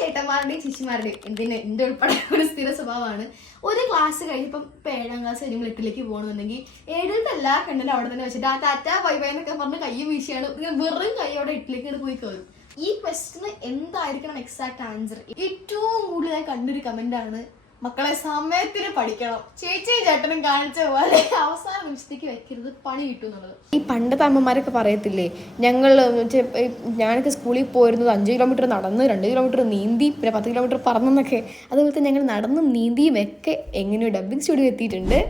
ചേട്ടന്മാരുടെയും ചേച്ചിമാരുടെയും എന്തിന് എന്റെ ഉൾപ്പെടെ ഒരു സ്ഥിര സ്വഭാവമാണ്. ഒരു ക്ലാസ് കഴിഞ്ഞപ്പം ഇപ്പം ഏഴാം ക്ലാസ് കഴിയുമ്പോൾ എട്ടിലേക്ക് പോകണമെന്നുണ്ടെങ്കിൽ ഏഴിലത്തെ എല്ലാ കണ്ണനും അവിടെ തന്നെ വെച്ചിട്ട് ആ ടാറ്റ ബൈ വൈ എന്നൊക്കെ പറഞ്ഞ് കൈ വീശിയാണ്. വെറും കൈ അവിടെ എട്ടിലേക്ക് പോയി കയറും ഈ ക്വസ്റ്റിന് എന്തായിരിക്കണം എക്സാക്ട് ആൻസർ ഏറ്റവും കൂടുതൽ കണ്ടൊരു ആണ് മക്കളെ സമയത്തിന് പഠിക്കണം. ചേച്ചിയും ചേട്ടനും കാണിച്ച പോലെ അവസാന നിമിഷത്തേക്ക് വെക്കരുത് പണി കിട്ടും എന്നുള്ളത്. ഈ പണ്ടത്തെ അമ്മമാരൊക്കെ പറയത്തില്ലേ ഞങ്ങൾ ഞാനൊക്കെ സ്കൂളിൽ പോയിരുന്നത് അഞ്ച് കിലോമീറ്റർ നടന്ന് രണ്ട് കിലോമീറ്റർ നീന്തി പിന്നെ പത്ത് കിലോമീറ്റർ പറന്നൊക്കെ അതുപോലെ തന്നെ ഞങ്ങൾ നടന്നും നീന്തിയും ഒക്കെ എങ്ങനെയോ ഡബിങ് സ്റ്റുഡിയോ എത്തിയിട്ടുണ്ട്.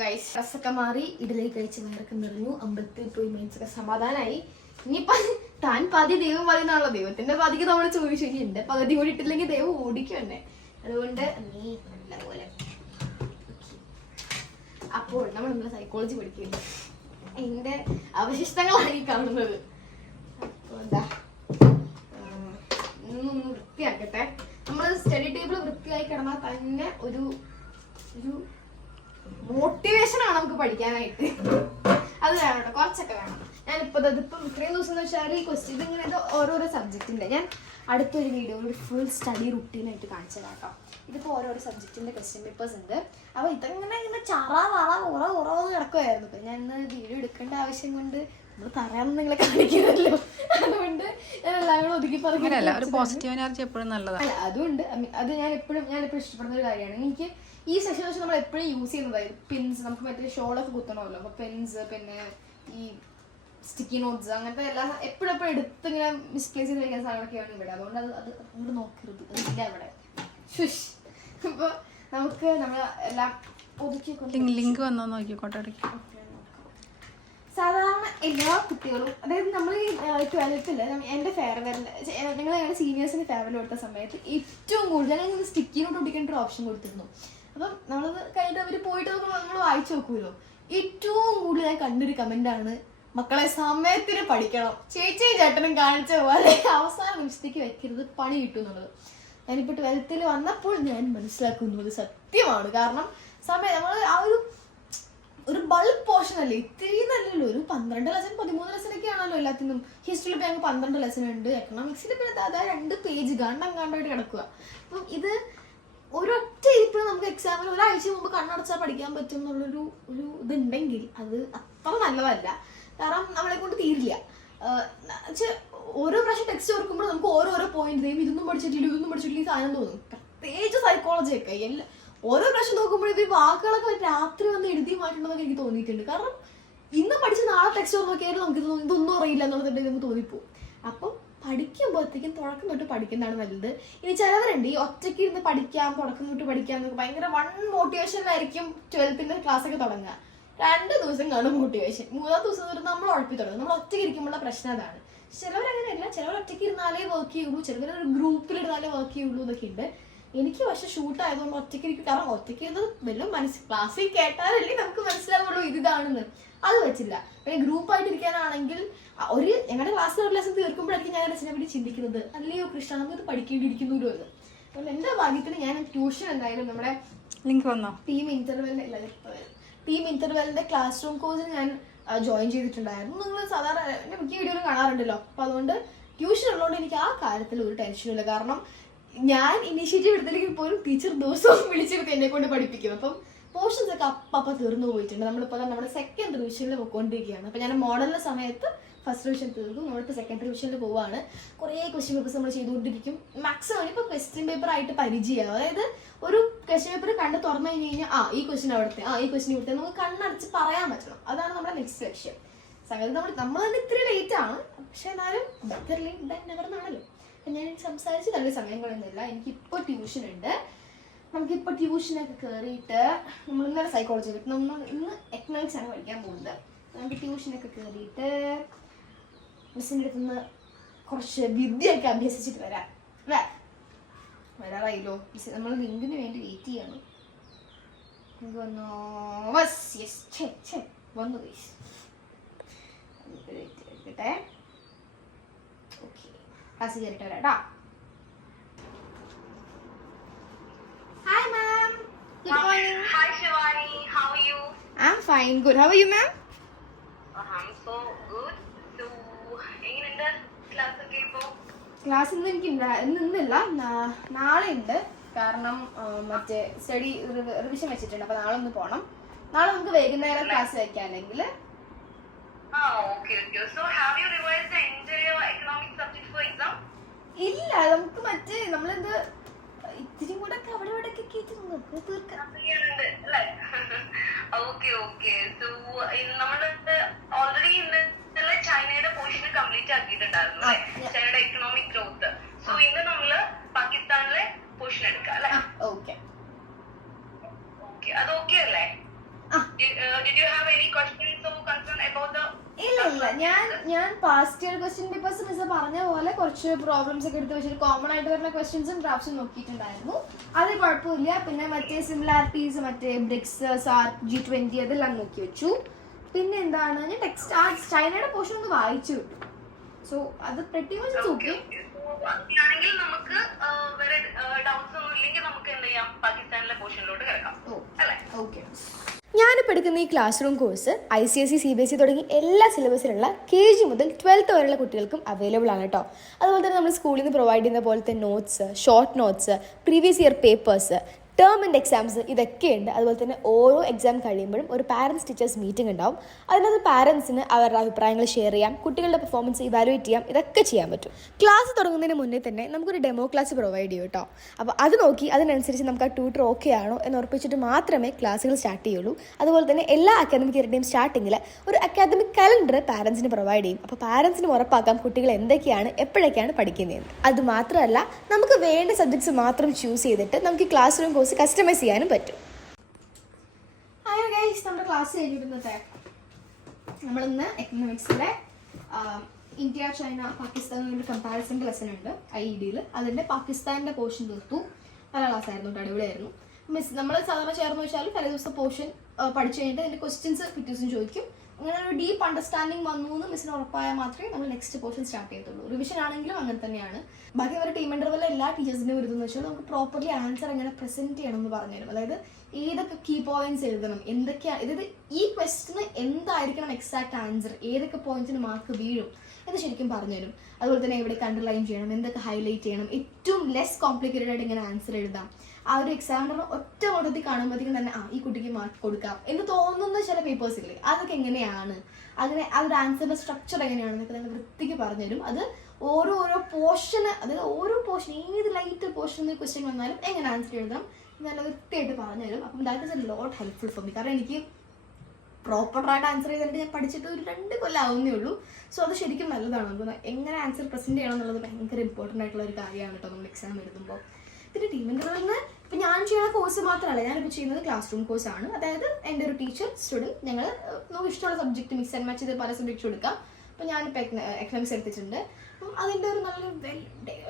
ഗൈസ് ഡ്രസ്സൊക്കെ മാറി ഇടലേക്ക് കഴിച്ച് വയറൊക്കെ നിറഞ്ഞു അമ്പലത്തിൽ പോയി മനസ്സൊക്കെ സമാധാനമായി ഇനിയിപ്പം താൻ പാതി ദൈവം പറയുന്നാണല്ലോ ദൈവത്തിന്റെ പാതിക്ക് നമ്മൾ ചോദിച്ചു ഇനി എന്റെ പകുതി കൂടി ഇട്ടില്ലെങ്കിൽ ദൈവം ഓടിക്കും എന്നെ അതുകൊണ്ട് നീ നല്ലപോലെ അപ്പോൾ നമ്മൾ നമ്മുടെ സൈക്കോളജി പഠിക്കില്ല എന്റെ അവശിഷ്ടങ്ങളാണ് ഈ കാണുന്നത്. അപ്പോൾ എന്താ ഇന്നൊന്ന് വൃത്തിയാക്കട്ടെ. നമ്മൾ സ്റ്റഡി ടേബിൾ വൃത്തിയായി കിടന്നാൽ തന്നെ ഒരു ഒരു മോട്ടിവേഷൻ ആണ് നമുക്ക് പഠിക്കാനായിട്ട്. അത് വേണം കേട്ടോ കുറച്ചൊക്കെ വേണം. ഞാനിപ്പോൾ അതിപ്പം ഇത്രയും ദിവസം എന്ന് വെച്ചാൽ ഈ ക്വസ്റ്റ്യൻ ഇങ്ങനെ ഓരോരോ സബ്ജക്റ്റിന്റെ ഞാൻ അടുത്തൊരു വീഡിയോ ഒരു ഫുൾ സ്റ്റഡി റുട്ടീനായിട്ട് കാണിച്ചു തരാം കേട്ടോ ഇതിപ്പോൾ ഓരോരോ സബ്ജക്റ്റിന്റെ ക്വസ്റ്റ്യൻ പേപ്പേഴ്സ് ഉണ്ട്. അപ്പോൾ ഇതങ്ങനെ ഇങ്ങനെ ചറ വറ ഉറ ഉറവെന്ന് കിടക്കുമായിരുന്നു ഞാൻ ഇന്ന് വീഡിയോ എടുക്കേണ്ട ആവശ്യം കൊണ്ട് നമ്മൾ പറയാമെന്ന് നിങ്ങളെ കാണിക്കുമല്ലോ അതുകൊണ്ട് ഞാൻ എല്ലാം കൂടെ ഒതുക്കി പറഞ്ഞു പോസിറ്റീവ് എനർജി എപ്പോഴും നല്ലതാണ് അല്ല അതുകൊണ്ട് അത് ഞാൻ എപ്പോഴും ഞാൻ എപ്പോഴും ഇഷ്ടപ്പെടുന്ന ഒരു കാര്യമാണ്. എനിക്ക് ഈ സെഷൻ വെച്ച് നമ്മൾ എപ്പോഴും യൂസ് ചെയ്യുന്നതായിരുന്നു പിൻസ് നമുക്ക് മറ്റേ ഷോളൊക്കെ കുത്തണമല്ലോ. അപ്പോൾ പെൻസ് പിന്നെ ഈ സ്റ്റിക്കി നോട്ട്സ് അങ്ങനത്തെ എല്ലാ എപ്പോഴും എപ്പോഴും എടുത്ത് ഇങ്ങനെ മിസ്പ്ലേസ് ചെയ്ത് വയ്ക്കുന്ന സാധനങ്ങളൊക്കെയാണ് ഇവിടെ. അതുകൊണ്ട് അത് അത് അങ്ങോട്ട് നോക്കരുത്. അതില്ല ഇവിടെ. ശുഷ് അപ്പോൾ നമുക്ക് നമ്മൾ എല്ലാം ഒതുക്കി ലിങ്ക് വന്നോ നോക്കിക്കോട്ടെ സാധാരണ എല്ലാ കുട്ടികളും അതായത് നമ്മൾ ഈ ട്വൽത്തിൽ എന്റെ ഫെയർവെൽ നിങ്ങൾ ഞങ്ങളുടെ സീനിയേഴ്സിന് ഫെയർവെൽ കൊടുത്ത സമയത്ത് ഏറ്റവും കൂടുതൽ ഞങ്ങൾ സ്റ്റിക്കി നോട്ട് ഒട്ടിക്കേണ്ട ഒരു ഓപ്ഷൻ കൊടുത്തിരുന്നു. അപ്പം നമ്മളത് കഴിഞ്ഞിട്ട് അവർ പോയിട്ട് നമ്മൾ വായിച്ചു നോക്കുമല്ലോ ഏറ്റവും കൂടുതൽ ഞാൻ കണ്ടൊരു കമന്റ് ആണ് മക്കളെ സമയത്തിന് പഠിക്കണം. ചേച്ചിയും ചേട്ടനും കാണിച്ച പോലെ അവസാന നിമിഷത്തേക്ക് വെക്കരുത് പണി കിട്ടും എന്നുള്ളത്. ഞാനിപ്പോൾ ട്വൽത്തിൽ വന്നപ്പോൾ ഞാൻ മനസ്സിലാക്കുന്നത് സത്യമാണ്. കാരണം സമയം നമ്മൾ ആ ഒരു ഒരു ബൾക്ക് പോർഷൻ അല്ലേ ഇത്രയും നല്ലല്ലോ. ഒരു പന്ത്രണ്ട് ലെസൺ പതിമൂന്ന് ലെസൺ ഒക്കെ ആണല്ലോ എല്ലാത്തിനും. ഹിസ്റ്ററിയിൽ ഇപ്പോൾ ഞങ്ങൾക്ക് പന്ത്രണ്ട് ലെസൺ ഉണ്ട്. എക്കണോമിക്സിൽ പിന്നെ അതാ രണ്ട് പേജ് കണ്ടം കണ്ടായിട്ട് കിടക്കുക അപ്പം ഇത് ഒരൊറ്റ ഇരിപ്പിന് നമുക്ക് എക്സാമിന് ഒരാഴ്ച മുമ്പ് കണ്ണടച്ചാൽ പഠിക്കാൻ പറ്റും എന്നുള്ളൊരു ഒരു ഇതുണ്ടെങ്കിൽ അത് അത്ര നല്ലതല്ല. കാരണം നമ്മളെ കൊണ്ട് തീരില്ല. ഓരോ പ്രാവശ്യം ടെക്സ്റ്റ് ഓർക്കുമ്പോൾ നമുക്ക് ഓരോരോ പോയിന്റ് ദൈവം ഇതൊന്നും പഠിച്ചിട്ടില്ല ഇതൊന്നും പഠിച്ചിട്ടില്ല ഈ സാധനം തോന്നും. പ്രത്യേകിച്ച് സൈക്കോളജി ഒക്കെ. എല്ലാ ഓരോ പ്രാവശ്യം നോക്കുമ്പോഴും ഈ വാക്കുകളൊക്കെ രാത്രി വന്ന് എഴുതി മാറ്റണമെന്നൊക്കെ എനിക്ക് തോന്നിയിട്ടുണ്ട്. കാരണം ഇന്ന് പഠിച്ച് നാളെ ടെക്സ്റ്റ് നോക്കിയാലും നമുക്ക് ഇത് ഇതൊന്നും അറിയില്ല എന്നുള്ളതുണ്ടെങ്കിൽ നമുക്ക് തോന്നിപ്പോവും. അപ്പം പഠിക്കുമ്പോഴത്തേക്കും തുടക്കം തൊട്ട് പഠിക്കുന്നതാണ് നല്ലത്. ഇനി ചിലവരുണ്ട് ഈ ഒറ്റയ്ക്ക് ഇരുന്ന് പഠിക്കാം തുടക്കം തൊട്ട് പഠിക്കാം എന്നൊക്കെ. ഭയങ്കര വൺ മോട്ടിവേഷനിലായിരിക്കും ക്ലാസ് ഒക്കെ തുടങ്ങുക. രണ്ട് ദിവസം കാണും മോട്ടിവേഷൻ മൂന്നാം ദിവസം തൊട്ട് നമ്മൾ ഉഴപ്പി തുടങ്ങും. നമ്മൾ ഒറ്റയ്ക്ക് ഇരിക്കുമ്പോഴുള്ള പ്രശ്നം അതാണ്. ചിലവർ അങ്ങനെയല്ല ചിലവർ ഒറ്റയ്ക്ക് ഇരുന്നാലേ വർക്ക് ചെയ്യുള്ളൂ. ചിലവർ ഒരു ഗ്രൂപ്പിൽ ഇരുന്നാലേ വർക്ക് ചെയ്യുള്ളൂ എന്നൊക്കെ ഉണ്ട്. എനിക്ക് പക്ഷെ ഷൂട്ട് ആയതുകൊണ്ട് ഒറ്റയ്ക്ക് ഇരിക്കും. കാരണം ഒറ്റയ്ക്ക് ഇരുന്നത് വല്ലതും മനസ്സിൽ ക്ലാസ്സിൽ കേട്ടാലല്ലേ നമുക്ക് മനസ്സിലാവുള്ളൂ ഇത് ഇതാണെന്ന്. അത് വെച്ചില്ല പിന്നെ ഗ്രൂപ്പായിട്ട് ഇരിക്കാനാണെങ്കിൽ ഒരു ഞങ്ങളുടെ ക്ലാസ്സിൽ ഒരു ലെസൺ തീർക്കുമ്പോഴായിരിക്കും ഞാൻ അതിനെ പറ്റി ചിന്തിക്കുന്നത്. അല്ലയോ കൃഷ്ണ നമുക്ക് ഇത് പഠിക്കേണ്ടിയിരിക്കുന്നുല്ലോ എന്ന് അപ്പം എന്റെ ഭാഗ്യത്തിന് ഞാൻ ട്യൂഷൻ എന്തായാലും നമ്മുടെ ലിങ്ക് വന്നോ? ടീം ഇന്റർവെല്ലിന്റെ അല്ല ടീം ഇന്റർവെല്ലിന്റെ ക്ലാസ് റൂം കോഴ്സിൽ ഞാൻ ജോയിൻ ചെയ്തിട്ടുണ്ടായിരുന്നു. നിങ്ങൾ സാധാരണ മിക്ക വീഡിയോയിലും കാണാറുണ്ടല്ലോ. അപ്പൊ അതുകൊണ്ട് ട്യൂഷൻ ഉള്ളതുകൊണ്ട് എനിക്ക് ആ കാര്യത്തിൽ ഒരു ടെൻഷനില്ല കാരണം ഞാൻ ഇനീഷ്യേറ്റീവ് എടുത്തില്ലെങ്കിൽ പോലും ടീച്ചർ ദിവസവും വിളിച്ചെടുത്ത് എന്നെ കൊണ്ട് പഠിപ്പിക്കും. അപ്പം പോർഷൻസ് ഒക്കെ അപ്പം തീർന്നു പോയിട്ടുണ്ട്. നമ്മളിപ്പോൾ നമ്മുടെ സെക്കൻഡ് റിവിഷനിൽ പോയിക്കൊണ്ടിരിക്കുകയാണ്. അപ്പം ഞാൻ മോഡലിന്റെ സമയത്ത് ഫസ്റ്റ് റിവിഷൻ തീർന്നു നമ്മളിപ്പോൾ സെക്കൻഡ് റിവിഷനിൽ പോവാണ്. കുറേ ക്വസ്റ്റ്യൻ പേപ്പേഴ്സ് നമ്മൾ ചെയ്തുകൊണ്ടിരിക്കും. മാക്സിമം ഇപ്പോൾ ക്വസ്റ്റ്യൻ പേപ്പർ ആയിട്ട് പരിചയമാവും. അതായത് ഒരു ക്വസ്റ്റ്യൻ പേപ്പർ കണ്ട് തുറന്നു കഴിഞ്ഞ് കഴിഞ്ഞാൽ ആ ഈ ക്വസ്റ്റ്യൻ അവിടുത്തെ ആ ഈ ക്വസ്റ്റ്യൻ ഇവിടുത്തെ നമുക്ക് കണ്ണടച്ച് പറയാൻ പറ്റണം. അതാണ് നമ്മുടെ നെക്സ്റ്റ് ലക്ഷ്യം. സംഗതി നമ്മൾ നമ്മൾ തന്നെ ഇത്തിരി ലേറ്റ് ആണ്. പക്ഷെ എന്നാലും ബെറ്റർ ലേറ്റ് ദാൻ നെവർ എന്നാണല്ലോ ഞാൻ സംസാരിച്ച് നല്ല സമയം കളയുന്നില്ല. എനിക്കിപ്പോൾ ട്യൂഷൻ ഉണ്ട്. നമുക്കിപ്പോൾ ട്യൂഷനൊക്കെ കയറിയിട്ട് നമ്മൾ ഇന്നലെ സൈക്കോളജി നമ്മൾ ഇന്ന് എക്കണോമിക്സ് ആണ് പഠിക്കാൻ പോകുന്നത്. നമുക്ക് ട്യൂഷനൊക്കെ കയറിയിട്ട് മിസ്സിന്റെ അടുത്ത് നിന്ന് കുറച്ച് വിദ്യയൊക്കെ അഭ്യസിച്ചിട്ട് വരാം. അല്ലേ? വരാറായില്ലോ. മിസ് നമ്മൾ ലിങ്കിന് വേണ്ടി വെയിറ്റ് ചെയ്യാണ്. വന്നു? യെസ്. ഛേ ഛേ. വന്നു ഗൈസ് വെയിറ്റ് ഓക്കെ ക്ലാസ് കയറിട്ട് വരാം കേട്ടോ hi ma'am good morning Shivani, how are you? I am fine good how are you ma'am class ഇന്ന് എനിക്ക് ഇന്ന് ഇന്നില്ല. നാളെ ഉണ്ട് കാരണം മറ്റേ സ്റ്റഡി റിവിഷൻ വെച്ചിട്ടുണ്ട്. അപ്പൊ നാളെ ഒന്ന് പോണം. നാളെ നമുക്ക് വൈകുന്നേരം ക്ലാസ് വെക്കാനെങ്കിൽ? ഇല്ല നമുക്ക് മറ്റേ നമ്മളിത് ഇത്തിരി കൂടെ അവിടെ ഇവിടെ ഒക്കെ കേട്ടി നമുക്ക് തീർക്കാം. അല്ലേ? Okay okay. സോ നമ്മൾ ഓൾറെഡി ഇന്നലെ ചൈനയുടെ പോർഷൻ കംപ്ലീറ്റ് ആക്കിയിട്ടുണ്ടായിരുന്നു അല്ലെ? ചൈനയുടെ എക്കണോമിക് ഗ്രോത്ത് സോ ഇന്ന് നമ്മൾ പാകിസ്ഥാനിലെ പോർഷൻ എടുക്കാം അല്ലെ? ഓക്കെ. അത് ഓക്കെ അല്ലേ? Did you have any questions or concern about the ഇല്ല ഇല്ല. ഞാൻ ഞാൻ past year question papers miss പറഞ്ഞ പോലെ കുറച്ച് പ്രോബ്ലംസ് ഒക്കെ എടുത്ത് വെച്ചിട്ട് കോമൺ ആയിട്ട് വരുന്ന ക്വസ്റ്റ്യൻസും ഡ്രാഫ്റ്റ്സും നോക്കിയിട്ടുണ്ടായിരുന്നു. അത് കുഴപ്പമില്ല. പിന്നെ മറ്റേ സിമിലാരിറ്റീസ് മറ്റേ ബ്രിക്സ് സാർ ജി ട്വന്റി അതെല്ലാം നോക്കി വെച്ചു. പിന്നെ എന്താണ് ഞാൻ ടെക്സ്റ്റ് ആ ചൈനയുടെ പോർഷൻ ഒന്ന് വായിച്ചു കിട്ടും. സോ അത് പ്രട്ടി മച്ച് ഓക്കെ അങ്ങനെയാണെങ്കിൽ നമുക്ക് വേറെ ഡൗട്ട്സ് ഒന്നും ഇല്ലെങ്കിൽ നമുക്ക് എന്ത് ചെയ്യാം? പാകിസ്ഥാനിലെ പോർഷനിലോട്ട് കിടക്കാം. അല്ലേ? ഓക്കെ ഞാനിപ്പോൾ എടുക്കുന്ന ഈ class room course I C S C C B S E തുടങ്ങി എല്ലാ സിലബസിലുള്ള കെ ജി മുതൽ ട്വൽത്ത് വരെയുള്ള കുട്ടികൾക്കും അവൈലബിൾ ആണ് കേട്ടോ അതുപോലെ തന്നെ നമ്മൾ സ്കൂളിൽ നിന്ന് പ്രൊവൈഡ് ചെയ്യുന്ന പോലത്തെ notes short notes previous year papers term and exams ഇതൊക്കെയുണ്ട്. അതുപോലെ തന്നെ ഓരോ എക്സാം കഴിയുമ്പോഴും ഒരു പാരൻസ് ടീച്ചേഴ്സ് മീറ്റിംഗ് ഉണ്ടാവും. അതിനകത്ത് പാരൻസിന് അവരുടെ അഭിപ്രായങ്ങൾ ഷെയർ ചെയ്യാം. കുട്ടികളുടെ പെർഫോമൻസ് ഇവാലുവേറ്റ് ചെയ്യാം. ഇതൊക്കെ ചെയ്യാൻ പറ്റും. ക്ലാസ് തുടങ്ങുന്നതിന് മുന്നേ തന്നെ നമുക്കൊരു ഡെമോ ക്ലാസ് പ്രൊവൈഡ് ചെയ്യും കേട്ടോ അപ്പോൾ അത് നോക്കി അതിനനുസരിച്ച് നമുക്ക് ആ ട്യൂട്ടർ ഓക്കെ ആണോ എന്ന് ഉറപ്പിച്ചിട്ട് മാത്രമേ ക്ലാസ്സുകൾ സ്റ്റാർട്ട് ചെയ്യുള്ളൂ. അതുപോലെ തന്നെ എല്ലാ അക്കാദമിക് ഇയറിന്റെയും സ്റ്റാർട്ടിങ്ങിൽ ഒരു അക്കാദമിക് കലണ്ടർ പാരൻസിന് പ്രൊവൈഡ് ചെയ്യും. അപ്പോൾ പാരൻസിന് ഉറപ്പാക്കാം കുട്ടികൾ എന്തൊക്കെയാണ് എപ്പോഴൊക്കെയാണ് പഠിക്കുന്നതെന്ന്. അത് മാത്രമല്ല നമുക്ക് വേണ്ട സബ്ജക്ട്സ് മാത്രം ചൂസ് ചെയ്തിട്ട് നമുക്ക് ക്ലാസ് റൂം കോഴ്സ് കസ്റ്റമൈസ് ചെയ്യാനും പറ്റും. നമ്മുടെ ക്ലാസ് കഴിഞ്ഞിരുന്നത്തെ നമ്മളിന്ന് എക്കണോമിക്സിലെ ഇന്ത്യ ചൈന പാകിസ്ഥാൻ ഒരു കമ്പാരിസൺ ലെസൺ ഉണ്ട് ഐ ഡിയിൽ അതിന്റെ പാകിസ്ഥാന്റെ പോർഷൻ തീർത്തു. നല്ല ക്ലാസ് ആയിരുന്നു അടിപൊളിയായിരുന്നു. മിസ് നമ്മൾ സാധാരണ ചേർന്ന് വെച്ചാൽ തലേ ദിവസം പോർഷൻ പഠിച്ചു കഴിഞ്ഞിട്ട് അതിന്റെ ക്വസ്റ്റ്യൻസ് പിറ്റേ ദിവസം ചോദിക്കും. അങ്ങനെ ഒരു ഡീപ്പ് അണ്ടർസ്റ്റാൻഡിങ് വന്നു എന്ന് മിസ്സിന് ഉറപ്പായ മാത്രമേ നമ്മൾ നെക്സ്റ്റ് പോർഷൻ സ്റ്റാർട്ട് ചെയ്യത്തുള്ളൂ. റിവിഷൻ ആണെങ്കിലും അങ്ങനെ തന്നെയാണ്. ബാക്കി അവരുടെ ടീം ഇന്റർവെല്ല എല്ലാ ടീച്ചേഴ്സിനും വരുന്നത് വെച്ചാൽ നമുക്ക് പ്രോപ്പർലി ആൻസർ എങ്ങനെ പ്രസന്റ് ചെയ്യണം എന്ന് പറഞ്ഞു പറഞ്ഞുതരും അതായത് ഏതൊക്കെ കീ പോയിന്റ്സ് എഴുതണം എന്തൊക്കെയാണ് അതായത് ഈ ക്വസ്റ്റിന് എന്തായിരിക്കണം എക്സാക്ട് ആൻസർ ഏതൊക്കെ പോയിന്റ്സിന് മാർക്ക് വീഴും എന്ന് ശരിക്കും പറഞ്ഞുതരും അതുപോലെ തന്നെ എവിടെ അണ്ടർലൈൻ ചെയ്യണം എന്തൊക്കെ ഹൈലൈറ്റ് ചെയ്യണം ഏറ്റവും ലെസ് കോംപ്ലിക്കേറ്റഡ് ആയിട്ട് ഇങ്ങനെ ആൻസർ എഴുതാം. ആ ഒരു എക്സാമിനർ ഒറ്റ നോട്ടത്തിൽ കാണുമ്പോഴത്തേക്കും തന്നെ ആ ഈ കുട്ടിക്ക് മാർക്ക് കൊടുക്കാം. എന്ന് തോന്നുന്ന ചില പേപ്പേഴ്സ് ഇല്ലേ അതൊക്കെ എങ്ങനെയാണ്? അങ്ങനെ ആ ഒരു ആൻസറിന്റെ സ്ട്രക്ചർ എങ്ങനെയാണെന്നൊക്കെ നല്ല വൃത്തിക്ക് പറഞ്ഞുതരും. അത് ഓരോ ഓരോ പോർഷന് അതായത് ഓരോ പോർഷൻ ഏത് ലൈറ്റ് പോർഷനിൽ ക്വസ്റ്റ്യൻ വന്നാലും എങ്ങനെ ആൻസർ എഴുതണം നല്ല വൃത്തിയായിട്ട് പറഞ്ഞുതരും. അപ്പം that is a lot helpful for me കാരണം എനിക്ക് പ്രോപ്പറായിട്ട് ആൻസർ ചെയ്തിട്ട് ഞാൻ പഠിച്ചിട്ട് ഒരു രണ്ട് കൊല്ലം ആവുന്നേ ഉള്ളൂ. സോ അത് ശരിക്കും നല്ലതാണ്. നമുക്ക് എങ്ങനെ ആൻസർ പ്രസന്റ് ചെയ്യണം എന്നുള്ളത് ഭയങ്കര ഇമ്പോർട്ടന്റ് ആയിട്ടുള്ള ഒരു കാര്യമാണ് കേട്ടോ നമ്മൾ എക്സാം എഴുതുമ്പോൾ. പിന്നെ ടീമിന്റെ ഇന്റർവെലിന് ഇപ്പം ഞാൻ ചെയ്യുന്ന കോഴ്സ് മാത്രമല്ല ഞാനിപ്പോൾ ചെയ്യുന്നത് ക്ലാസ് റൂം കോഴ്സാണ് അതായത് എന്റെ ഒരു ടീച്ചർ സ്റ്റുഡന്റ് ഞങ്ങൾ നമുക്ക് ഇഷ്ടമുള്ള സബ്ജക്റ്റ് മിക്സ് ആൻഡ് മാച്ച് ചെയ്ത് പല സബ്ജക്റ്റ് കൊടുക്കാം അപ്പം ഞാനിപ്പോൾ എക്കണോമിക്സ് എടുത്തിട്ടുണ്ട്. അപ്പം അതിന്റെ ഒരു നല്ല വെൽ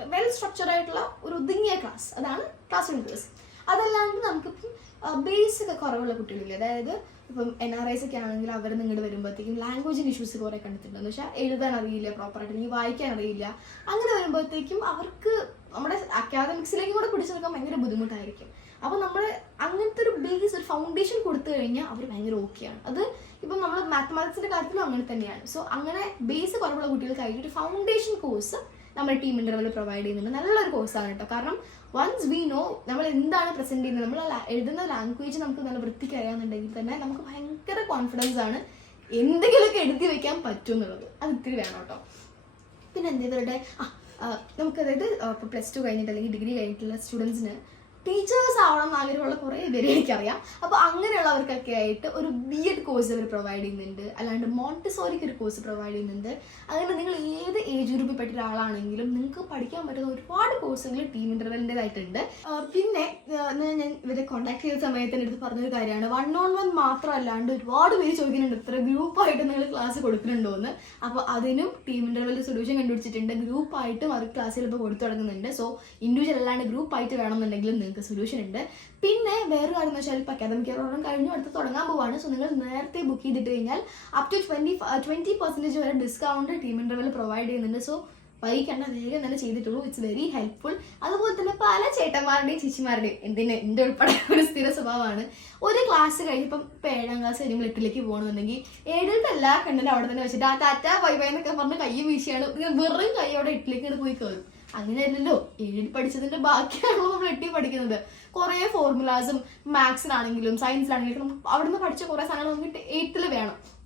വെൽ സ്ട്രക്ചർഡ് ആയിട്ടുള്ള ഒരു ഒതുങ്ങിയ ക്ലാസ് അതാണ് ക്ലാസ് റൂം കോഴ്സ് അതല്ലാണ്ട് നമുക്കിപ്പം ബേസിക് കുറവുള്ള കുട്ടികളില്ലേ അതായത് ഇപ്പം എൻ ആർ ഐസ് ഒക്കെ ആണെങ്കിൽ അവർ നിങ്ങളുടെ വരുമ്പോഴത്തേക്കും ലാംഗ്വേജിന് ഇഷ്യൂസ് കുറേ കണ്ടിട്ടുണ്ട്. എന്ന് വെച്ചാൽ എഴുതാൻ അറിയില്ല പ്രോപ്പറായിട്ട് അല്ലെങ്കിൽ വായിക്കാൻ അറിയില്ല. അങ്ങനെ വരുമ്പോഴത്തേക്കും അവർക്ക് നമ്മുടെ അക്കാദമിക്സിലേക്കും കൂടെ പിടിച്ചെടുക്കാൻ ഭയങ്കര ബുദ്ധിമുട്ടായിരിക്കും. അപ്പോൾ നമ്മൾ അങ്ങനത്തെ ഒരു ബേസ് ഒരു ഫൗണ്ടേഷൻ കൊടുത്തു കഴിഞ്ഞാൽ അവർ ഭയങ്കര ഓക്കെയാണ് അത് ഇപ്പം നമ്മൾ മാത്തമാറ്റിക്സിന്റെ കാര്യത്തിലും അങ്ങനെ തന്നെയാണ്. സോ അങ്ങനെ ബേസ് കുറവുള്ള കുട്ടികൾക്കായിട്ട് ഒരു ഫൗണ്ടേഷൻ കോഴ്സ് നമ്മുടെ ടീം ഇന്റർവെൽ പ്രൊവൈഡ് ചെയ്യുന്നുണ്ട്. നല്ലൊരു കോഴ്സാണ് കേട്ടോ കാരണം വൺസ് വി നോ നമ്മൾ എന്താണ് പ്രസന്റ് ചെയ്യുന്നത് നമ്മൾ എഴുതുന്ന ലാംഗ്വേജ് നമുക്ക് നല്ല വൃത്തിക്ക് അറിയാമെന്നുണ്ടെങ്കിൽ തന്നെ നമുക്ക് ഭയങ്കര കോൺഫിഡൻസ് ആണ് എന്തെങ്കിലുമൊക്കെ എഴുതി വെക്കാൻ പറ്റും എന്നുള്ളത് അത് ഇത്തിരി വേണം കേട്ടോ. പിന്നെ എന്താ ആ, നമുക്ക് അതായത് ഇപ്പോൾ പ്ലസ് ടു കഴിഞ്ഞിട്ട് അല്ലെങ്കിൽ ഡിഗ്രി കഴിഞ്ഞിട്ടുള്ള സ്റ്റുഡൻസിന് ടീച്ചേഴ്സ് ആവണം എന്ന് ആഗ്രഹമുള്ള കുറേ പേര് എനിക്കറിയാം. അപ്പോൾ അങ്ങനെയുള്ളവർക്കൊക്കെ ആയിട്ട് ഒരു ബി എഡ് കോഴ്സ് അവർ പ്രൊവൈഡ് ചെയ്യുന്നുണ്ട്. അല്ലാണ്ട് മോണ്ടിസോറിക്ക് ഒരു കോഴ്സ് പ്രൊവൈഡ് ചെയ്യുന്നുണ്ട്. അങ്ങനെ നിങ്ങൾ ഏത് ഏജ് ഗ്രൂപ്പിൽ പെട്ട ഒരാളാണെങ്കിലും നിങ്ങൾക്ക് പഠിക്കാൻ പറ്റുന്ന ഒരുപാട് കോഴ്സുകൾ ടീം ഇന്റർവെലിന്റെതായിട്ടുണ്ട് പിന്നെ ഞാൻ ഇവരെ കോൺടാക്ട് ചെയ്ത സമയത്ത് എന്റെ പറഞ്ഞൊരു കാര്യമാണ്. വൺ ഓൺ വൺ മാത്രമല്ലാണ്ട് ഒരുപാട് പേര് ചോദിക്കുന്നുണ്ട് ഇത്ര ഗ്രൂപ്പായിട്ട് നിങ്ങൾ ക്ലാസ് കൊടുക്കുന്നുണ്ടോ? എന്ന്. അപ്പോൾ അതിനും ടീം ഇന്റർവെൽ സൊല്യൂഷൻ കണ്ടുപിടിച്ചിട്ടുണ്ട്. ഗ്രൂപ്പായിട്ടും അവർ ക്ലാസ്സിൽ ഇപ്പോൾ കൊടുത്തു തുടങ്ങുന്നുണ്ട്. സോ ഇൻഡിവിജ്വൽ അല്ലാണ്ട് ഗ്രൂപ്പായിട്ട് വേണമെന്നുണ്ടെങ്കിലും നിങ്ങൾക്ക് സൊല്യൂഷൻ ഉണ്ട്. പിന്നെ വേറൊരു കാര്യം എന്ന് വെച്ചാൽ ഇപ്പം അക്കാദമിക് ഇയർ കഴിഞ്ഞു അടുത്ത് തുടങ്ങാൻ പോവാണ്. സോ നിങ്ങൾ നേരത്തെ ബുക്ക് ചെയ്തിട്ട് കഴിഞ്ഞാൽ up to twenty twenty percentage വരെ ഡിസ്കൗണ്ട് ടീം ഇന്റർവെൽ പ്രൊവൈഡ് ചെയ്യുന്നുണ്ട്. സോ വൈകണ്ട വേഗം തന്നെ ചെയ്തിട്ടുള്ളൂ. ഇറ്റ്സ് വെരി ഹെൽപ്ഫുൾ അതുപോലെ തന്നെ പല ചേട്ടന്മാരുടെയും ചേച്ചിമാരുടെയും എന്തിനെ എന്റെ ഉൾപ്പെടെ ഒരു സ്ഥിര സ്വഭാവമാണ്. ഒരു ക്ലാസ് കഴിഞ്ഞപ്പം ഇപ്പം ഏഴാം ക്ലാസ് കഴിയുമ്പോൾ എട്ടിലേക്ക് പോകണമെന്നുണ്ടെങ്കിൽ ഏഴിലത്തെ എല്ലാ കണ്ണിനും അവിടെ തന്നെ വെച്ചിട്ട് ആ ടാറ്റ ബൈ ബൈ എന്നൊക്കെ പറഞ്ഞ് കൈ വീശിയാണ്. വെറും കൈ അവിടെ എട്ടിലേക്ക് പോയി കയറും അങ്ങനെയല്ലല്ലോ. ഏഴിൽ പഠിച്ചതിന്റെ ബാക്കിയാണല്ലോ നമ്മൾ എട്ടി പഠിക്കുന്നത്. കുറേ ഫോർമുലാസും മാത്സിനാണെങ്കിലും സയൻസിലാണെങ്കിലും അവിടുന്ന് പഠിച്ച കുറേ സാധനങ്ങൾ നമുക്ക് എയ്ത്തിൽ വേണം.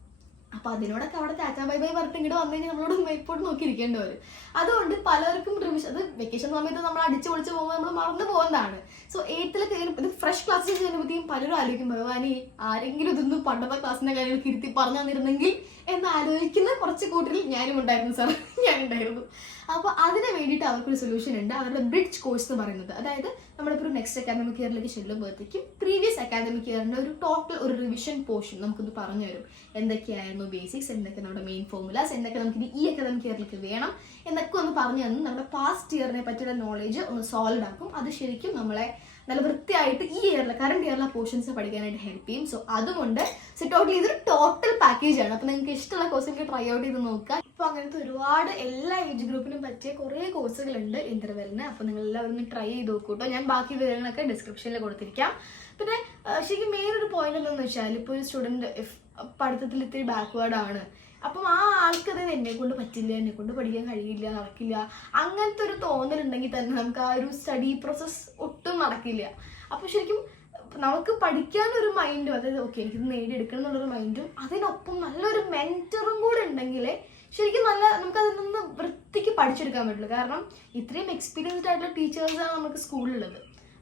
അപ്പൊ അതിനോടൊക്കെ അവിടെ ചാച്ചാ ബൈ ബൈ പറഞ്ഞിട്ട് ഇങ്ങോട്ട് വന്നു കഴിഞ്ഞാൽ നമ്മളോട് മേപ്പോട്ട് നോക്കിയിരിക്കേണ്ട വരും. അതുകൊണ്ട് പലർക്കും റിവിഷൻ അത് വെക്കേഷൻ സമയത്ത് നമ്മൾ അടിച്ചു പൊളിച്ച് പോകുമ്പോൾ നമ്മൾ മറന്നു പോകുന്നതാണ്. സോ എയ്ത്തിൽ ഇത് ഫ്രഷ് ക്ലാസ്സിൽ ചെയ്യുമ്പോഴത്തേക്കും പലരും ആലോചിക്കും ഭഗവാനി ആരെങ്കിലും ഇതൊന്നും പണ്ടത്തെ ക്ലാസ്സിന്റെ കാര്യങ്ങൾ ഇരുത്തി പറഞ്ഞു തന്നിരുന്നെങ്കിൽ എന്ന് ആലോചിക്കുന്ന കുറച്ച് കൂട്ടരിൽ ഞാനും ഉണ്ടായിരുന്നു സാർ ഞാൻ ഉണ്ടായിരുന്നു. അപ്പോൾ അതിന് വേണ്ടിയിട്ട് അവർക്കൊരു സൊല്യൂഷൻ ഉണ്ട്. അവരുടെ ബ്രിഡ്ജ് കോഴ്സ് എന്ന് പറയുന്നത്. അതായത് നമ്മളിപ്പോൾ ഒരു നെക്സ്റ്റ് അക്കാദമിക് ഇയറിലേക്ക് ചെല്ലുമ്പോഴത്തേക്കും പ്രീവിയസ് അക്കാദമിക് ഇയറിന്റെ ഒരു ടോട്ടൽ ഒരു റിവിഷൻ പോർഷൻ നമുക്കിത് പറഞ്ഞു തരും. എന്തൊക്കെയായിരുന്നു ബേസിക്സ് എന്തൊക്കെ നമ്മുടെ മെയിൻ ഫോർമുലാസ് എന്തൊക്കെ നമുക്ക് ഈ നമുക്ക് ഇയറിലേക്ക് വേണം എന്നൊക്കെ ഒന്ന് പറഞ്ഞു തന്ന് നമ്മുടെ പാസ്റ്റ് ഇയറിനെ പറ്റിയുള്ള നോളേജ് ഒന്ന് സോൾവ് ആക്കും. അത് ശരിക്കും നമ്മളെ നല്ല വൃത്തിയായിട്ട് ഈ ഇയറിലെ കറണ്ട് ഇയറിലെ പോർഷൻസ് പഠിക്കാനായിട്ട് ഹെൽപ്പ് ചെയ്യും. സോ അതുകൊണ്ട് സോ ടോട്ടലി ഇതൊരു ടോട്ടൽ പാക്കേജ് ആണ്. അപ്പോൾ നിങ്ങൾക്ക് ഇഷ്ടമുള്ള കോഴ്സ് നിങ്ങൾക്ക് ട്രൈ ഔട്ട് ചെയ്ത് നോക്കുക. ഇപ്പോൾ അങ്ങനത്തെ ഒരുപാട് എല്ലാ ഏജ് ഗ്രൂപ്പിനും പറ്റിയ കുറേ കോഴ്സുകളുണ്ട് ഇന്റർവെല്ലിന് അപ്പോൾ നിങ്ങൾ എല്ലാവരും ട്രൈ ചെയ്ത് നോക്കൂ കേട്ടോ ഞാൻ ബാക്കി വിവരങ്ങളൊക്കെ ഡിസ്ക്രിപ്ഷനിൽ കൊടുത്തിരിക്കാം. പിന്നെ ശരിക്കും മെയിൻ ഒരു പോയിന്റ് എന്താണെന്ന് വെച്ചാൽ ഇപ്പോൾ ഒരു സ്റ്റുഡന്റ് പഠിത്തത്തിൽ ഇത്തിരി ബാക്ക്വേർഡ് ആണ്. അപ്പം ആ ആൾക്കത് എന്നെ കൊണ്ട് പറ്റില്ല എന്നെ കൊണ്ട് പഠിക്കാൻ കഴിയില്ല നടക്കില്ല. അങ്ങനത്തെ ഒരു തോന്നലുണ്ടെങ്കിൽ തന്നെ നമുക്ക് ആ ഒരു സ്റ്റഡി പ്രോസസ്സ് ഒട്ടും നടക്കില്ല. അപ്പോൾ ശരിക്കും നമുക്ക് പഠിക്കാനൊരു മൈൻഡും അതായത് ഓക്കെ എനിക്കിത് നേടിയെടുക്കണം എന്നുള്ളൊരു മൈൻഡും അതിനൊപ്പം നല്ലൊരു മെന്ററും കൂടെ ഉണ്ടെങ്കിലേ ശരിക്കും നല്ല നമുക്ക് അതിൽ നിന്ന് വൃത്തിക്ക് പഠിച്ചെടുക്കാൻ പറ്റുള്ളൂ. കാരണം ഇത്രയും എക്സ്പീരിയൻസ്ഡ് ആയിട്ടുള്ള ടീച്ചേഴ്സാണ് നമുക്ക് സ്കൂളിലുള്ളത്.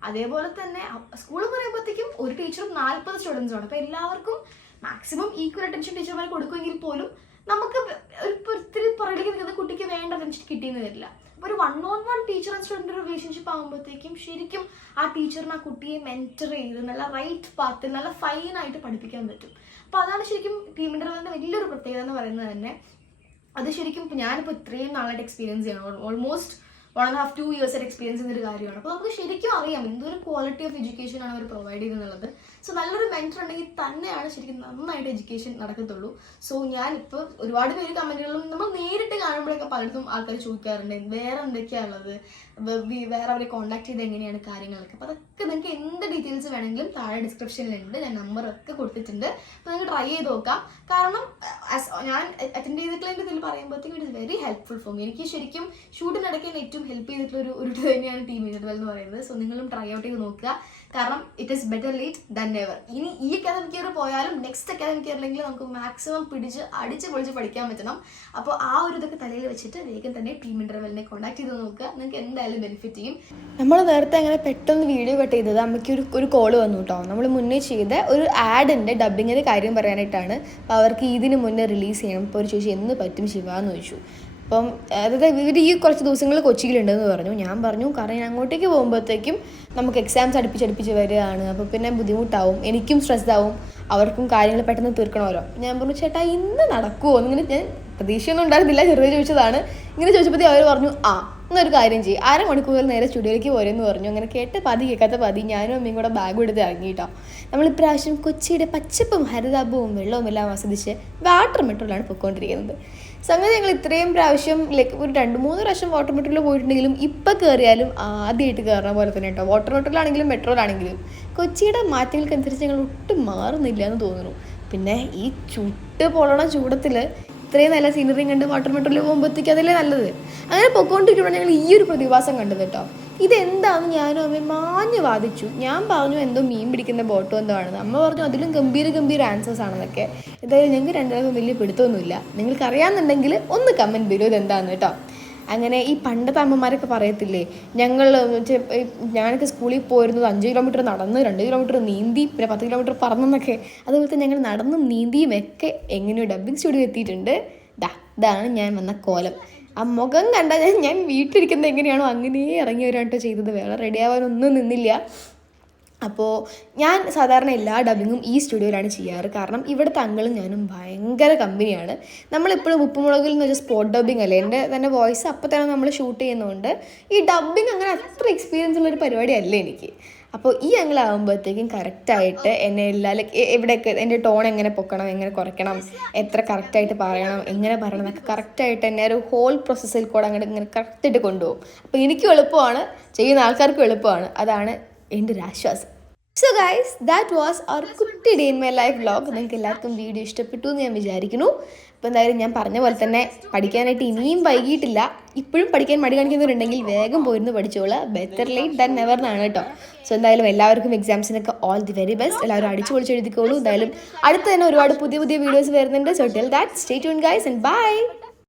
അതേപോലെ തന്നെ സ്കൂളിൽ പറയുമ്പോഴത്തേക്കും ഒരു ടീച്ചറും നാൽപ്പത് സ്റ്റുഡൻസും ആണ്. അപ്പോൾ എല്ലാവർക്കും മാക്സിമം ഈക്വൽ അറ്റൻഷൻ ടീച്ചർമാർ കൊടുക്കുമെങ്കിൽ പോലും നമുക്ക് ഒരു ഒത്തിരി പുറകിലേക്ക് നിൽക്കുന്ന കുട്ടിക്ക് വേണ്ട അറ്റൻഷൻ കിട്ടിയെന്ന് വരില്ല. ഒരു one on one teacher and student relationship ആകുമ്പോഴത്തേക്കും ശരിക്കും ആ ടീച്ചറിന് ആ കുട്ടിയെ മെന്റർ ചെയ്ത് നല്ല റൈറ്റ് പാത്തിൽ നല്ല ഫൈനായിട്ട് പഠിപ്പിക്കാൻ പറ്റും. അപ്പോൾ അതാണ് ശരിക്കും ടീം ഇന്റർവെല്ലിന്റെ വലിയൊരു പ്രത്യേകത എന്ന് പറയുന്നത് തന്നെ. അത് ശരിക്കും ഞാനിപ്പോൾ ഇത്രയും നാളായിട്ട് എക്സ്പീരിയൻസ് ചെയ്യണം. Almost one and half to years ആയിട്ട് എക്സ്പീരിയൻസ് ചെയ്യുന്ന കാര്യമാണ്. അപ്പോൾ നമുക്ക് ശരിക്കും അറിയാം എന്തൊരു ക്വാളിറ്റി ഓഫ് എഡ്യൂക്കേഷൻ ആണ് അവർ പ്രൊവൈഡ് ചെയ്യുന്നുള്ളത്. സോ നല്ലൊരു മെന്റർ ഉണ്ടെങ്കിൽ തന്നെയാണ് ശരിക്കും നന്നായിട്ട് എഡ്യൂക്കേഷൻ നടക്കത്തുള്ളൂ. സോ ഞാനിപ്പോൾ ഒരുപാട് പേര് കമന്റുകളിലും നമ്മൾ നേരിട്ട് കാണുമ്പോഴൊക്കെ പലയിടത്തും ആൾക്കാർ ചോദിക്കാറുണ്ട്. വേറെ എന്തൊക്കെയാണ് ഉള്ളത്? വേ- വേ- വേറെ അവരെ കോൺടാക്ട് ചെയ്ത് എങ്ങനെയാണ് കാര്യങ്ങളൊക്കെ. അപ്പോൾ അതൊക്കെ നിങ്ങൾക്ക് എന്ത് ഡീറ്റെയിൽസ് വേണമെങ്കിലും താഴെ ഡിസ്ക്രിപ്ഷനിലുണ്ട് ഞാൻ നമ്പറൊക്കെ കൊടുത്തിട്ടുണ്ട്. അപ്പോൾ നിങ്ങൾക്ക് ട്രൈ ചെയ്ത് നോക്കാം. കാരണം ഞാൻ അറ്റൻഡ് ചെയ്തിട്ടുള്ള ഇതിൽ പറയുമ്പോഴത്തേക്കും it is very helpful for എനിക്ക് ശരിക്കും ഷൂട്ടിനിടയ്ക്ക് എന്നെ ഏറ്റവും ഹെൽപ്പ് ചെയ്തിട്ടുള്ള ഒരു ഒരു തന്നെയാണ് ടീം ഇന്റർവെൽ എന്ന് പറയുന്നത്. സോ നിങ്ങളും ട്രൈ ഔട്ട് ചെയ്ത് നോക്കുക. കാരണം it is better late than never ഇനി ഈ അക്കാദമിക് ഇയർ പോയാലും നെക്സ്റ്റ് അക്കാദമിക് ഇയറിലെങ്കിലും നമുക്ക് മാക്സിമം പിടിച്ച് അടിച്ച് പൊളിച്ച് പഠിക്കാൻ പറ്റണം. അപ്പോൾ ആ ഒരു ഇതൊക്കെ തലയിൽ വെച്ചിട്ട് വേഗം തന്നെ ടീം ഇന്റർവെല്ലിനെ കോൺടാക്ട് ചെയ്ത് നോക്കുക. നിങ്ങൾക്ക് എന്തായാലും ബെനിഫിറ്റ് ചെയ്യും. നമ്മൾ നേരത്തെ അങ്ങനെ പെട്ടെന്ന് വീഡിയോ കട്ട് ചെയ്തത് അമ്മയ്ക്ക് ഒരു ഒരു കോൾ വന്നു കേട്ടോ നമ്മൾ മുന്നേ ചെയ്ത ഒരു ആഡിന്റെ ഡബിങ്ങിന്റെ കാര്യം പറയാനായിട്ടാണ്. അപ്പോൾ അവർക്ക് ഇതിന് മുന്നേ റിലീസ് ചെയ്യണം. ഇപ്പോൾ ഒരു ചോദിച്ചു എന്ന് പറ്റും ശിവ എന്ന് ചോദിച്ചു. അപ്പം അതായത് ഇവർ ഈ കുറച്ച് ദിവസങ്ങൾ കൊച്ചിയിലുണ്ടെന്ന് പറഞ്ഞു. ഞാൻ പറഞ്ഞു കാരണം ഞാൻ അങ്ങോട്ടേക്ക് പോകുമ്പോഴത്തേക്കും നമുക്ക് എക്സാംസ് അടുപ്പിച്ചടുപ്പിച്ച് വരികയാണ്. അപ്പോൾ പിന്നെ ബുദ്ധിമുട്ടാവും. എനിക്കും സ്ട്രെസ് ആവും. അവർക്കും കാര്യങ്ങൾ പെട്ടെന്ന് തീർക്കണമല്ലോ. ഞാൻ പറഞ്ഞു ചേട്ടാ ഇന്ന് നടക്കുമോ ഇങ്ങനെ ഞാൻ പ്രതീക്ഷയൊന്നും ഉണ്ടായിരുന്നില്ല. ചെറുതെ ചോദിച്ചതാണ്. ഇങ്ങനെ ചോദിച്ചപ്പോൾ അവർ പറഞ്ഞു ആ എന്നൊരു കാര്യം ചെയ്യും. അര മണിക്കൂറിൽ നേരെ സ്റ്റുഡിയോയിലേക്ക് പോരെന്ന് പറഞ്ഞു. അങ്ങനെ കേട്ട് പതി കേൾക്കാത്ത പതി ഞാനും അമ്മയും കൂടെ ബാഗ് എടുത്ത് ഇറങ്ങിയിട്ടോ നമ്മൾ ഇപ്രാവശ്യം കൊച്ചിയുടെ പച്ചപ്പും ഹരിതാപവും വെള്ളവും എല്ലാം ആസ്വദിച്ച് വാട്ടർ മെട്രോയിലാണ് പൊയ്ക്കൊണ്ടിരിക്കുന്നത്. സംഗതി ഞങ്ങൾ ഇത്രയും പ്രാവശ്യം ലൈക്ക് ഒരു രണ്ട് മൂന്ന് പ്രാവശ്യം വാട്ടർ മെട്രോയിൽ പോയിട്ടുണ്ടെങ്കിലും ഇപ്പം കയറിയാലും ആദ്യമായിട്ട് കയറുന്ന പോലെ തന്നെ കേട്ടോ വാട്ടർ മെട്രോയിലാണെങ്കിലും മെട്രോയിലാണെങ്കിലും കൊച്ചിയുടെ മാറ്റങ്ങൾക്കനുസരിച്ച് ഞങ്ങൾ ഒട്ടും മാറുന്നില്ല എന്ന് തോന്നുന്നു. പിന്നെ ഈ ചുട്ട് പൊളണ ചൂടത്തിൽ ഇത്രയും നല്ല സീനറിയും കണ്ട് വാട്ടർ മെട്രോയിൽ പോകുമ്പോഴത്തേക്ക് അതല്ലേ നല്ലത്? അങ്ങനെ പൊക്കോണ്ടിരിക്കുമ്പോൾ ഞങ്ങൾ ഈ ഒരു പ്രതിഭാസം കണ്ടത് കേട്ടോ ഇതെന്താന്ന് ഞാനും അമ്മയും മാഞ്ഞ് വാദിച്ചു. ഞാൻ പറഞ്ഞു എന്തോ മീൻ പിടിക്കുന്ന ബോട്ടോ എന്തോ ആണെന്ന്. അമ്മ പറഞ്ഞു അതിലും ഗംഭീര ഗംഭീര ആൻസേഴ്സ് ആണെന്നൊക്കെ. എന്തായാലും ഞങ്ങൾക്ക് രണ്ടാൾക്കും വലിയ പിടുത്തമൊന്നുമില്ല. നിങ്ങൾക്ക് അറിയാമെന്നുണ്ടെങ്കിൽ ഒന്ന് കമന്റ് വരും ഇതെന്താന്ന് കേട്ടോ. അങ്ങനെ ഈ പണ്ടത്തെ അമ്മമാരൊക്കെ പറയത്തില്ലേ ഞങ്ങൾ ഞാനൊക്കെ സ്കൂളിൽ പോയിരുന്നത് അഞ്ച് കിലോമീറ്റർ നടന്ന് രണ്ട് കിലോമീറ്റർ നീന്തി പിന്നെ പത്ത് കിലോമീറ്റർ പറന്നെന്നൊക്കെ. അതുപോലെ തന്നെ ഞങ്ങൾ നടന്നും നീന്തിയും ഒക്കെ എങ്ങനെയോ ഡബ്ബിംഗ് സ്റ്റുഡിയോ എത്തിയിട്ടുണ്ട്. ദാ ഇതാണ് ഞാൻ വന്ന കോലം. ആ മുഖം കണ്ട ഞാൻ ഞാൻ വീട്ടിലിരിക്കുന്നത് എങ്ങനെയാണോ അങ്ങനെ ഇറങ്ങി വരാട്ടോ ചെയ്തത്. വേറെ റെഡി ആവാനൊന്നും നിന്നില്ല. അപ്പോൾ ഞാൻ സാധാരണ എല്ലാ ഡബിങ്ങും ഈ സ്റ്റുഡിയോയിലാണ് ചെയ്യാറ്. കാരണം ഇവിടുത്തെ അങ്കിളും ഞാനും ഭയങ്കര കമ്പനിയാണ് നമ്മളെപ്പോഴും ഉപ്പുമുളകിൽ എന്ന് വെച്ചാൽ സ്പോട്ട് ഡബിങ് അല്ലേ? എന്റെ തന്നെ വോയിസ് അപ്പം തന്നെ നമ്മൾ ഷൂട്ട് ചെയ്യുന്നതുകൊണ്ട് ഈ ഡബിങ് അങ്ങനെ അത്ര എക്സ്പീരിയൻസ് ഉള്ളൊരു പരിപാടിയല്ല എനിക്ക്. അപ്പോൾ ഈ അങ്കിളാകുമ്പോഴത്തേക്കും കറക്റ്റായിട്ട് എന്നെ എല്ലാ ലൈക്ക് എവിടെയൊക്കെ എന്റെ ടോൺ എങ്ങനെ പൊക്കണം എങ്ങനെ കുറയ്ക്കണം എത്ര കറക്റ്റായിട്ട് പറയണം എങ്ങനെ പറയണം എന്നൊക്കെ കറക്റ്റായിട്ട് എന്നെ ഒരു ഹോൾ പ്രോസസ്സിൽ കൂടെ അങ്ങോട്ട് ഇങ്ങനെ കറക്റ്റായിട്ട് കൊണ്ടുപോകും. അപ്പോൾ എനിക്കും എളുപ്പമാണ് ചെയ്യുന്ന ആൾക്കാർക്കും എളുപ്പമാണ്. അതാണ് എന്റെ ഒരു ആശ്വാസം. So guys that was our കുട്ടി day in my life vlog നിങ്ങൾക്ക് എല്ലാവർക്കും വീഡിയോ ഇഷ്ടപ്പെട്ടു എന്ന് ഞാൻ വിചാരിക്കുന്നു. അപ്പോൾ എന്തായാലും ഞാൻ പറഞ്ഞ പോലെ തന്നെ പഠിക്കാനായിട്ട് ഇനിയും വൈകിയിട്ടില്ല. ഇപ്പോഴും പഠിക്കാൻ മടി കാണിക്കുന്നവരുണ്ടെങ്കിൽ വേഗം പോയിരുന്നു പഠിച്ചോളാം. ബെറ്റർ ലേറ്റ് ദാൻ നെവർ എന്നാണ് കേട്ടോ. സോ എന്തായാലും എല്ലാവർക്കും എക്സാംസിനൊക്കെ ഓൾ ദി വെരി ബെസ്റ്റ് എല്ലാവരും അടിച്ചു പൊളിച്ച് എഴുതിക്കോളൂ. എന്തായാലും അടുത്ത് തന്നെ ഒരുപാട് പുതിയ പുതിയ വീഡിയോസ് വരുന്നുണ്ട്. So till that stay tune guys and bye